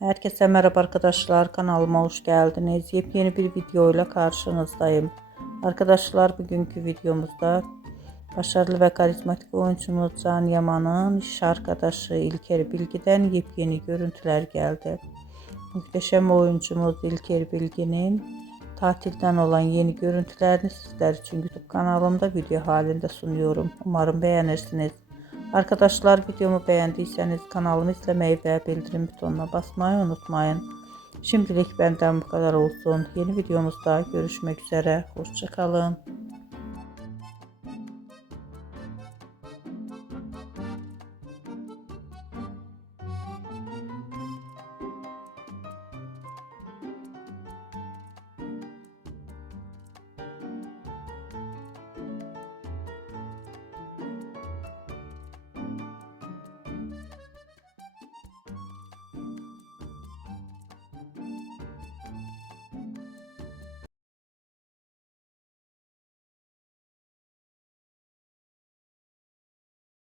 Herkese merhaba arkadaşlar, kanalıma hoş geldiniz. Yepyeni bir video ile karşınızdayım. Arkadaşlar, bugünkü videomuzda başarılı ve karizmatik oyuncumuz Can Yaman'ın iş arkadaşı İlker Bilgi'den yepyeni görüntüler geldi. Muhteşem oyuncumuz İlker Bilgi'nin tatilden olan yeni görüntülerini sizler için YouTube kanalımda video halinde sunuyorum. Umarım beğenirsiniz. Arkadaşlar, videomu beğendiyseniz kanalımı izlemeyi ve bildirim butonuna basmayı unutmayın. Şimdilik benden bu kadar olsun. Yeni videomuzda görüşmek üzere. Hoşça kalın.